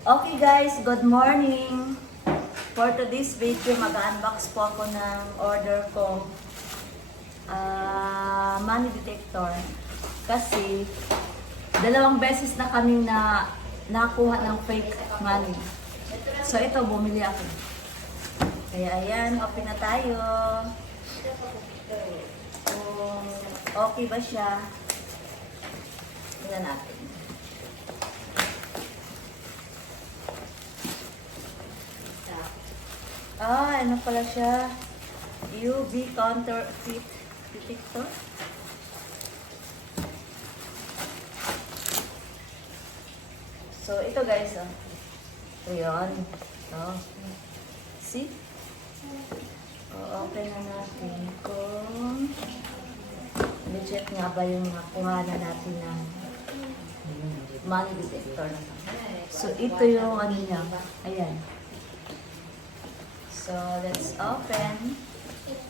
Okay guys, good morning! For today's video, mag-unbox po ako ng order ko money detector. Kasi, dalawang beses na kami nakuha ng fake money. So ito, bumili ako. Kaya ayan, open na tayo. Kung okay ba siya, tingnan natin. Ano pala siya? UV counterfeit detector. So, ito guys, Ito yun. See? Open na natin kung legit nga ba yung nakuha na natin ng money detector. So, ito yung ano niya. Ayan. So, let's open.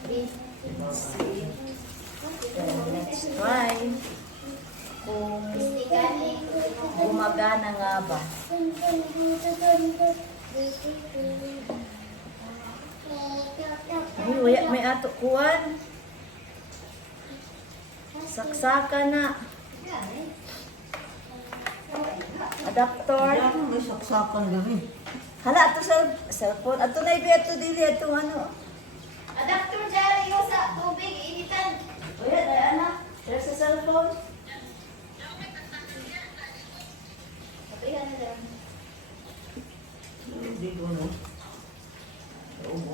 Let's see. Then, let's try. Kung gumagana nga ba. Ay, may ato kuwan. Saksakan na. Adapter. May saksakan din. Hala, ito sa cellphone. Ito na ito dili. Ito ano. Adapter dyan yung sa tubig, initan. O yan, ay anak. There's sa cellphone. Sabihan na lang. Hindi ko na. Ubo.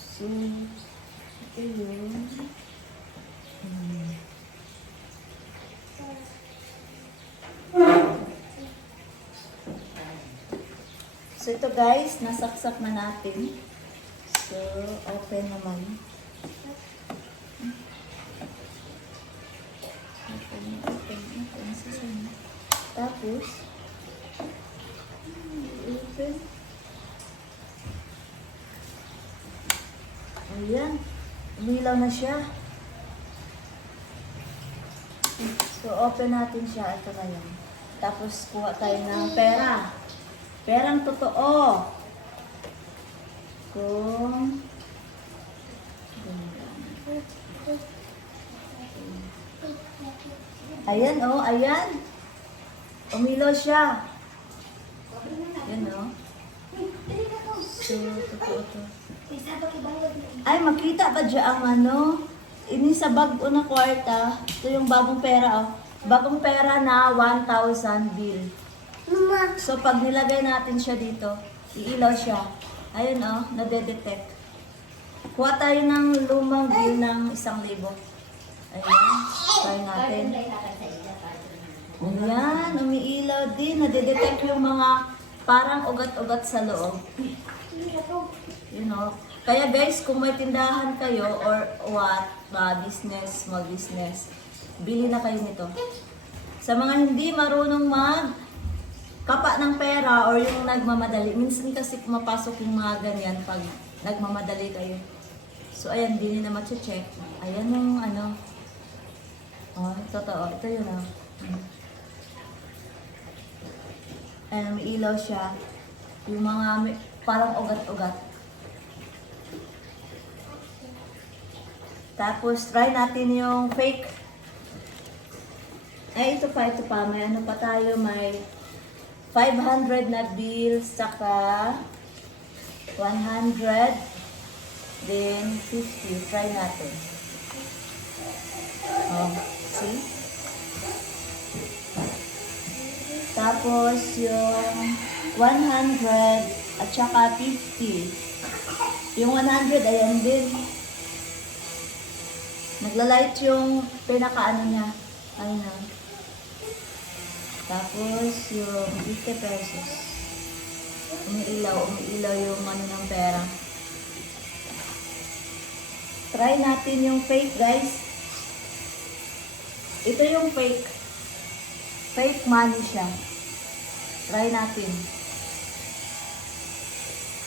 So, ito yun. So ito guys, nasaksak na natin. So, open naman. Open. Tapos, open. Ayan, umilaw na siya. So, open natin siya. Ito na yan. Tapos, kuha tayo ng pera. Perang totoo. Kung ayan, ayan. Umilaw siya. Yan, So, totoo to. Ay, makita ba dyan ang ano? Ini sa bag na kwarta. Ito yung bagong pera, Bagong pera na 1,000 bill. So, pag nilagay natin siya dito, iilaw siya. Ayun, nade-detect. Kuha tayo ng lumang bill ng 1,000. Ayan, try natin. Ayan, umiilaw din. Nade-detect yung mga parang ugat-ugat sa loob. Kaya guys, kung may tindahan kayo or business, small business, bili na kayo nito. Sa mga hindi marunong kapa ng pera or yung nagmamadali. Minsan kasi pumapasok yung mga ganyan pag nagmamadali kayo. So, ayan, hindi na ma-check. Ayan yung ano. Totoo. Ito yun, Ayan, may ilaw siya. Yung mga parang ugat-ugat. Tapos, try natin yung fake. Ito pa. May ano pa tayo, may 500 na bill, saka 100, then 50. Try natin. See? Tapos yung 100 at saka 50. Yung 100, ayan din. Naglalight yung pinaka-ano niya. Ayun. Tapos, yung 50 pesos. Umiilaw yung ano ng pera. Try natin yung fake, guys. Ito yung fake. Fake money siya. Try natin.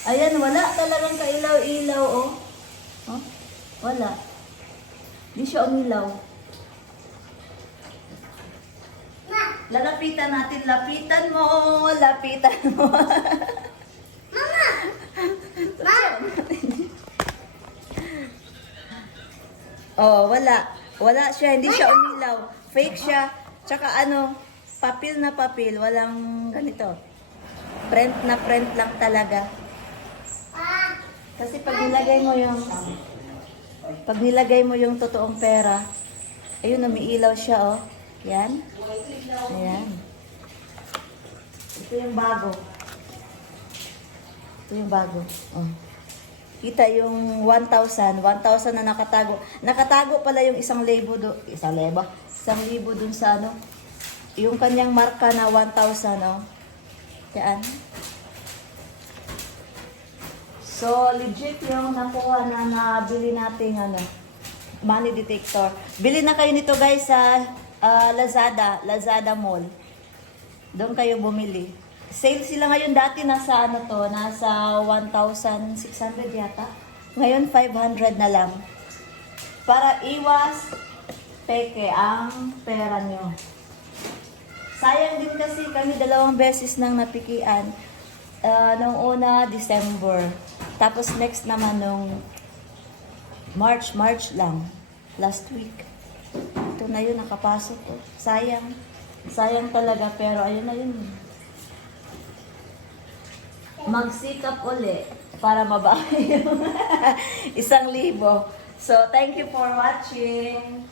Ayan, wala talagang kailaw-ilaw, Wala. Di siya umilaw. Lalapitan natin. Lapitan mo. Lapitan mo. Oh, wala. Wala siya. Hindi siya umilaw. Fake siya. Tsaka ano, papel na papel. Walang ganito. Print na print lang talaga. Kasi pag nilagay mo yung totoong pera, ayun, umiilaw siya, oh. Yan. Ayan. Ito yung bago. Ito yung bago. Oh. Kita yung 1,000. 1,000 na nakatago. Nakatago pala yung 1,000 do. 1,000? 1,000 dun sa ano. Yung kanyang marka na 1,000, oh. Yan. So, legit yung nakuha na nabili nating ano, money detector. Bili na kayo nito guys sa Lazada Mall. Doon kayo bumili. Sale sila ngayon, dati nasa ano to, nasa 1,600 yata. Ngayon 500 na lang. Para iwas peke ang pera nyo. Sayang din kasi kami 2 beses nang napikian. Nung una, December. Tapos next naman nung March lang. Last week. Ito na yun, nakapasok ko. Sayang. Sayang talaga, pero ayun na yun. Magsikap uli para mabawi yung 1,000. So, thank you for watching.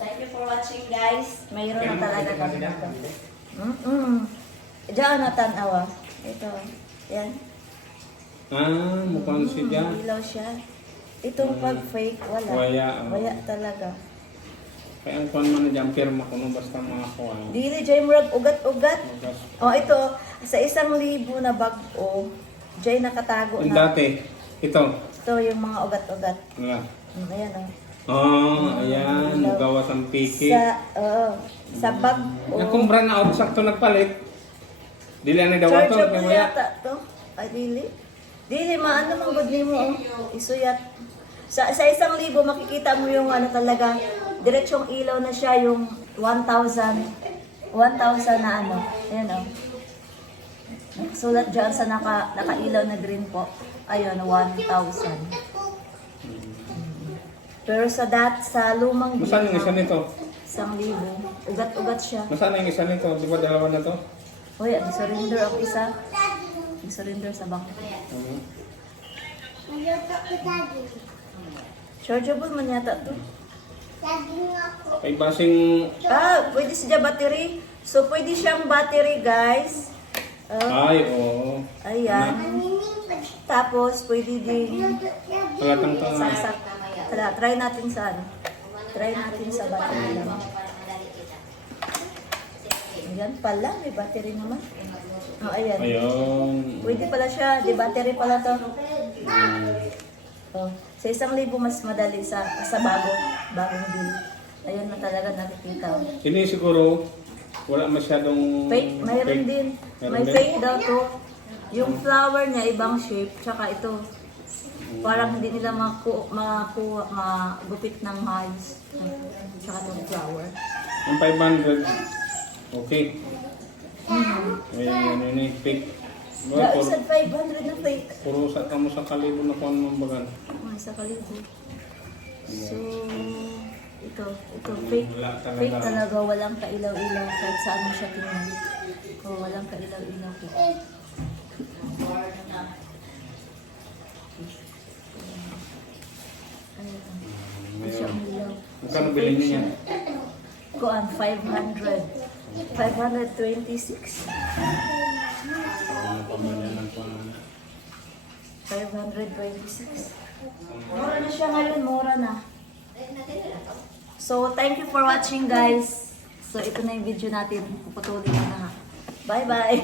Thank you for watching, guys. Mayroon na talaga kami dito. Diyan na tanawa. Ito. Yan. Mukhang siya. Ilaw siya. Itong pag-fake, wala. Wala talaga. Kaya ang kuhan mo na dyan, pirma ko nung basta mga kuhan. Dili, Jay Murag, ugat-ugat. O, ito, sa 1,000 na bag-o, Jay nakatago Yung na. dati, ito. Ito yung mga ugat-ugat. Wala. Ayan, o. Ayan, gawas ang piki. Sa bag-o. Nakumbra na out, sakto nagpalit. Dili ang nadawa to, Chargeable kaya yata to. Ay, dili. Dili, maano mang good mo, oh. Isuyat. Sa 1,000 makikita mo yung ano talaga, diretsong ilaw na siya, yung 1,000 na ano. Ayan, oh. Nakasulat dyan sa nakailaw na green po. Ayun, 1,000. Pero sa lumang Masaan yung isa nito? 1,000. Ugat-ugat siya. Masaan yung isa nito? Di ba dalawa na to? Uy, surrender ako isa. Surrender sa bank. Chargeable man yata to. Ay basing... Pwede siya battery. So, pwede siyang battery, guys. Ay, oo. Ayan. Tapos, pwede din Palatang ka nga. saksak. Try natin sa ano. Try natin sa battery lang. Ayan pala, may battery naman. Ayan. Ayun. Pwede pala siya, di battery pala to. Sa 1,000 mas madali sa bagong bill. Ayun na talaga nakikita. Ini siguro, wala masyadong... Fake, mayroon din. May fake daw to. Yung flower niya, ibang shape. Tsaka ito. Parang hindi nila magupit ng hives. Tsaka itong flower. Yung 500, okay. Ay, ano yun eh, fake. Yeah, isa 500 na fake. Puro sa kamo sa kalibo na kuhan mong bagan. Sa kalibo. So, ito fake. Wala talaga. Fake talaga, walang kailaw-ilaw kahit saan mo siya tingnan. Walang kailaw-ilaw po. Hindi siya umilaw. Magkano bilhin niya? Kuan, 500. 526. Ano pa man yan ang kuhan? 526. Mura na siya ngayon, mura na. So, thank you for watching, guys. So, ito na yung video natin. Puputulin ko na. Bye-bye.